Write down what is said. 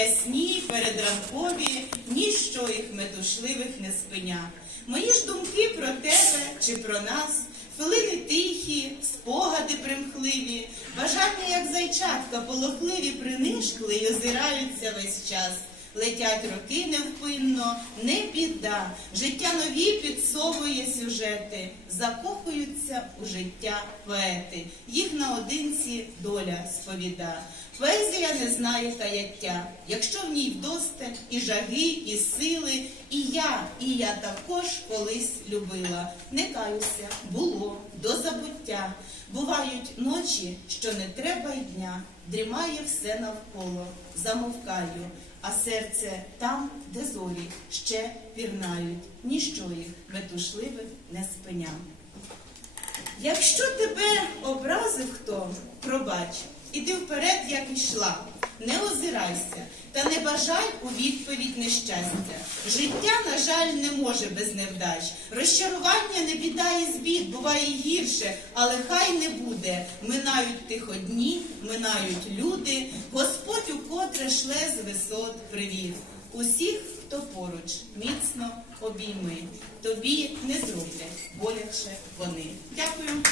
ясні, передранкові, ніщо їх метушливих не спиня. Мої ж думки про тебе чи про нас, хвилини тихі, спогади примхливі, бажання, як зайчатка, полохливі, принишкли й озираються весь час. Летять роки невпинно, не біда. Життя нові підсовує сюжети, закохуються у життя поети. Їх наодинці доля сповіда. Поезія не знає каяття, якщо в ній вдосталь і жаги, і сили, і я, і я також колись любила. Не каюся, було до забуття. Бувають ночі, що не треба й дня, дрімає все навколо, замовкаю, а серце там, де зорі ще пірнають, ніщо їх метушливих не спиня. Якщо тебе образив хто, пробач, іди вперед, як ішла, не озирайся, та не бажай у відповідь нещастя. Життя, на жаль, не може без невдач. Розчарування не біда і збід, буває гірше, але хай не буде. Минають тихо дні, минають люди. Господь укотре шле висот привіт. Усіх, хто поруч, міцно обійми. Тобі не зроблять боляче вони. Дякую.